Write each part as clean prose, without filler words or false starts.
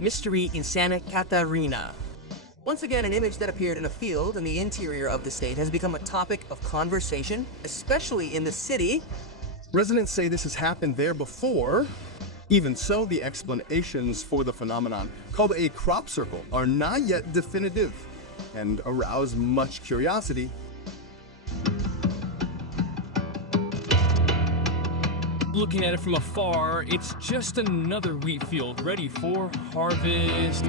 Mystery in Santa Catarina. Once again, an image that appeared in a field in the interior of the state has become a topic of conversation, especially in the city. Residents say this has happened there before. Even so, the explanations for the phenomenon, called a crop circle, are not yet definitive and arouse much curiosity. Looking at it from afar, it's just another wheat field ready for harvest.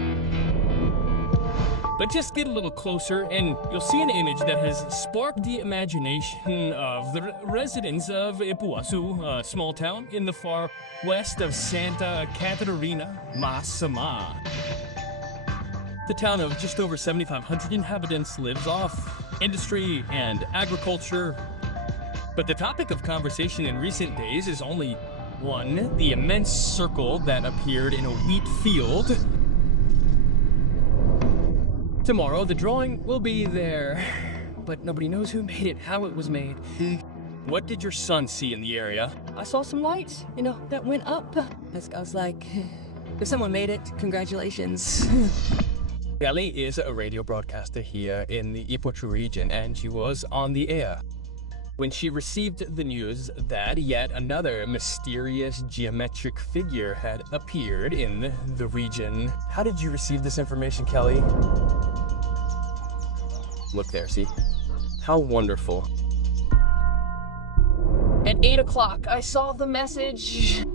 But just get a little closer and you'll see an image that has sparked the imagination of the residents of Ipuasu, a small town in the far west of Santa Catarina, Masama. The town of just over 7,500 inhabitants lives off industry and agriculture. But the topic of conversation in recent days is only one, the immense circle that appeared in a wheat field. Tomorrow, the drawing will be there, but nobody knows who made it, how it was made. What did your son see in the area? I saw some lights, that went up. I was like, if someone made it, congratulations. Kelly is a radio broadcaster here in the Ipuachu region, and she was on the air when she received the news that yet another mysterious geometric figure had appeared in the region. How did you receive this information, Kelly? Look there, see? How wonderful. At 8 o'clock, I saw the message.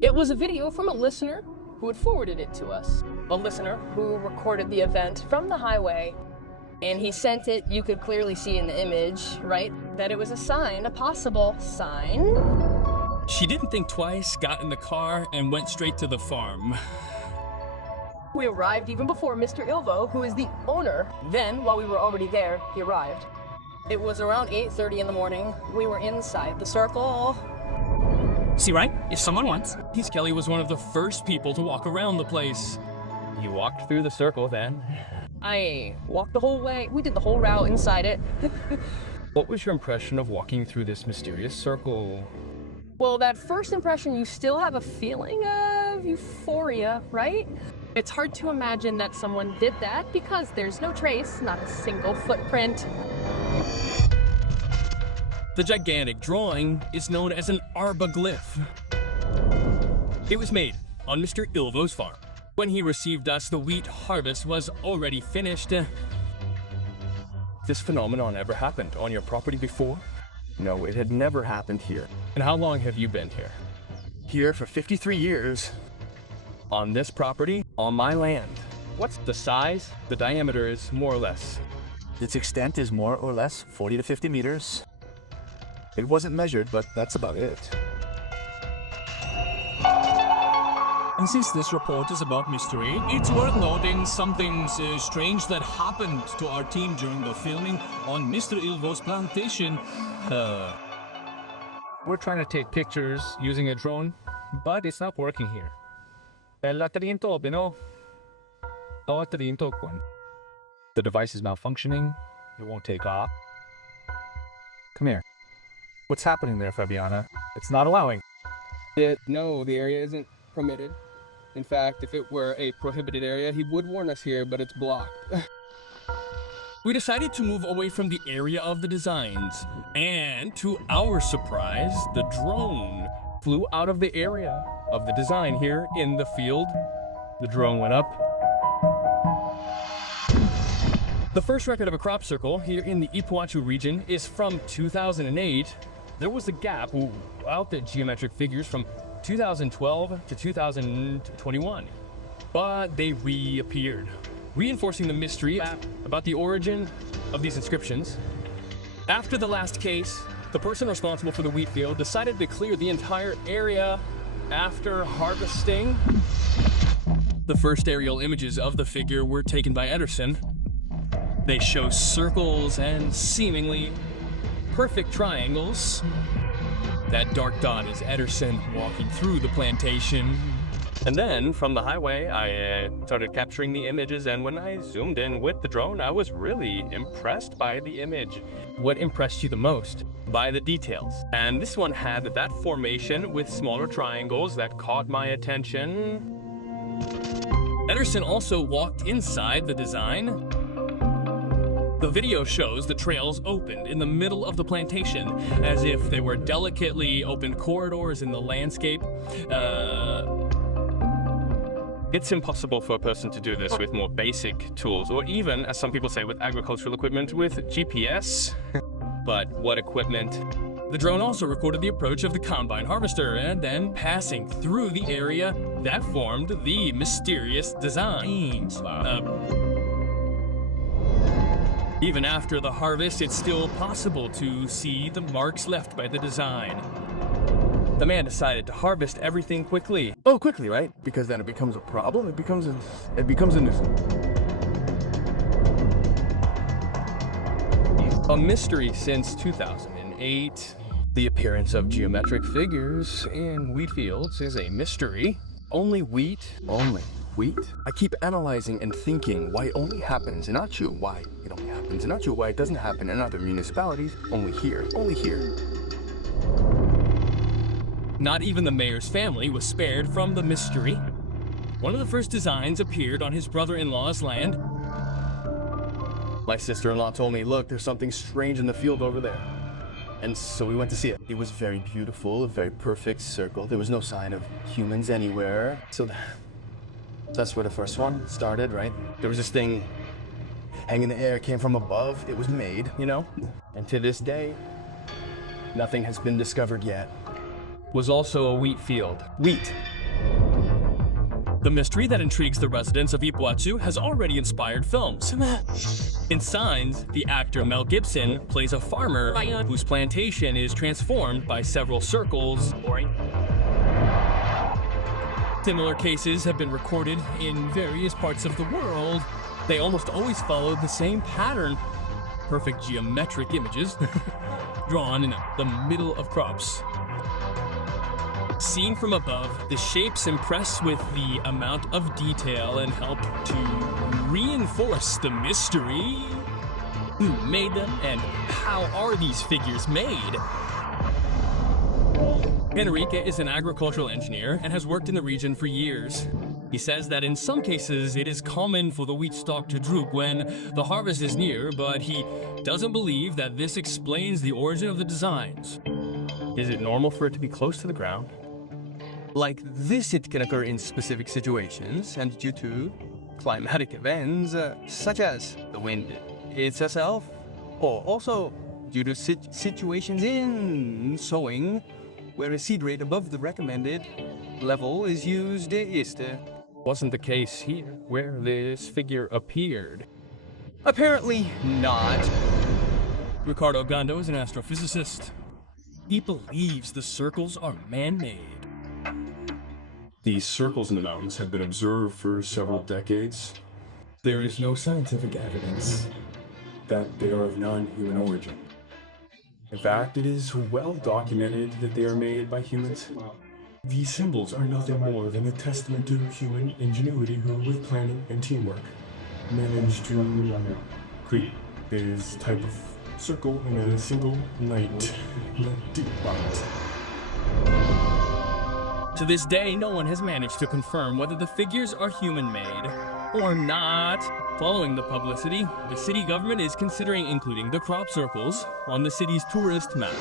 It was a video from a listener who had forwarded it to us. A listener who recorded the event from the highway. And he sent it, you could clearly see in the image, right? That it was a sign, a possible sign. She didn't think twice, got in the car, and went straight to the farm. We arrived even before Mr. Ilvo, who is the owner. Then, while we were already there, he arrived. It was around 8:30 in the morning. We were inside the circle. See, right? If someone wants. Kelly was one of the first people to walk around the place. You walked through the circle then? I walked the whole way. We did the whole route inside it. What was your impression of walking through this mysterious circle? Well, that first impression, you still have a feeling of euphoria, right? It's hard to imagine that someone did that because there's no trace, not a single footprint. The gigantic drawing is known as an arboglyph. It was made on Mr. Ilvo's farm. When he received us, the wheat harvest was already finished. This phenomenon ever happened on your property before? No, it had never happened here. And how long have you been here? Here for 53 years. On this property, on my land. What's the size? The diameter is more or less. Its extent is more or less 40 to 50 meters. It wasn't measured, but that's about it. And since this report is about mystery, it's worth noting something strange that happened to our team during the filming on Mr. Ilvo's plantation. We're trying to take pictures using a drone, but it's not working here. The device is malfunctioning. It won't take off. Come here. What's happening there, Fabiana? It's not allowing. No, the area isn't permitted. In fact, if it were a prohibited area, he would warn us here, but it's blocked. We decided to move away from the area of the designs, and to our surprise, the drone flew out of the area of the design here in the field. The drone went up. The first record of a crop circle here in the Ipuachu region is from 2008. There was a gap out the geometric figures from 2012 to 2021, but they reappeared, reinforcing the mystery about the origin of these inscriptions. After the last case, the person responsible for the wheat field decided to clear the entire area after harvesting. The first aerial images of the figure were taken by Ederson. They show circles and seemingly perfect triangles. That dark dot is Ederson walking through the plantation. And then, from the highway, I started capturing the images, and when I zoomed in with the drone, I was really impressed by the image. What impressed you the most? By the details. And this one had that formation with smaller triangles that caught my attention. Pedersen also walked inside the design. The video shows the trails opened in the middle of the plantation, as if they were delicately opened corridors in the landscape. It's impossible for a person to do this with more basic tools, or even, as some people say, with agricultural equipment, with GPS. But what equipment? The drone also recorded the approach of the combine harvester, and then passing through the area that formed the mysterious design. Even after the harvest, it's still possible to see the marks left by the design. The man decided to harvest everything quickly. Oh, quickly, right? Because then it becomes a problem. It becomes a nuisance. A mystery since 2008. The appearance of geometric figures in wheat fields is a mystery. Only wheat? Only wheat? I keep analyzing and thinking why it only happens in Achu, why it only happens in Achu, why it doesn't happen in other municipalities, only here, only here. Not even the mayor's family was spared from the mystery. One of the first designs appeared on his brother-in-law's land. My sister-in-law told me, look, there's something strange in the field over there. And so we went to see it. It was very beautiful, a very perfect circle. There was no sign of humans anywhere. So that's where the first one started, right? There was this thing hanging in the air, came from above. It was made, you know? And to this day, nothing has been discovered yet. Was also a wheat field. Wheat. The mystery that intrigues the residents of Iguazu has already inspired films. In Signs, the actor Mel Gibson plays a farmer whose plantation is transformed by several circles. Similar cases have been recorded in various parts of the world. They almost always follow the same pattern. Perfect geometric images drawn in the middle of crops. Seen from above, the shapes impress with the amount of detail and help to reinforce the mystery. Who made them and how are these figures made? Enrique is an agricultural engineer and has worked in the region for years. He says that in some cases it is common for the wheat stalk to droop when the harvest is near, but he doesn't believe that this explains the origin of the designs. Is it normal for it to be close to the ground? Like this, it can occur in specific situations and due to climatic events such as the wind itself, or also due to situations in sowing where a seed rate above the recommended level is used. Wasn't the case here where this figure appeared. Apparently not. Ricardo Gando is an astrophysicist. He believes the circles are man-made. These circles in the mountains have been observed for several decades. There is no scientific evidence that they are of non-human origin. In fact, it is well documented that they are made by humans. These symbols are nothing more than a testament to human ingenuity who, with planning and teamwork, managed to create this type of circle in a single night in a deep mountain. To this day, no one has managed to confirm whether the figures are human-made or not. Following the publicity, the city government is considering including the crop circles on the city's tourist map.